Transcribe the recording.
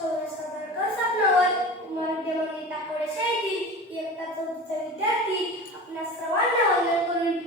शौर्य सावरकर स्वप्नावर महाविद्यमान टाकोडे शाळेतील इयत्ता चौथीचा विद्यार्थी आपल्या सर्वांना वंदन करून